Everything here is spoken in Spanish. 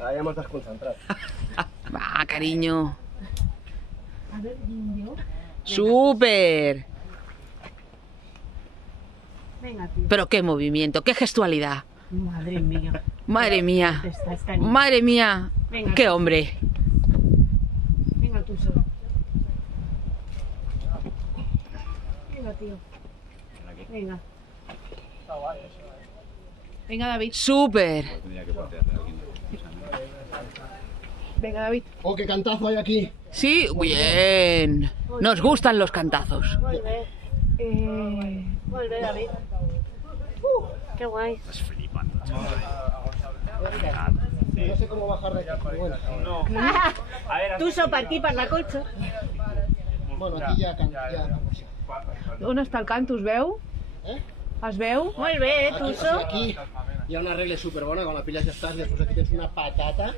Ara ja m'has desconcentrat. Va, cariño. A ver, yo. ¡Súper! Venga, tío. Pero qué movimiento, qué gestualidad. Madre mía. Madre mía. Te estás cariño. Madre mía. Venga. Qué hombre. Venga tú solo. Venga, tío. Venga. Venga, David. ¡Súper! Venga, David. Oh, qué cantazo hay aquí. Sí, bien. Nos gustan los cantazos. Molt bé. Molt bé, David. Qué guay. No sé cómo bajar de aquí, pero bueno. Tu sóc per aquí, per la colxa. Bueno, aquí ya On està el canto, es veu? Es veu? Molt bé, tu Aquí, sóc. aquí hi ha una regla superbona, quan la pilles ja estàs, i després aquí tens una patata.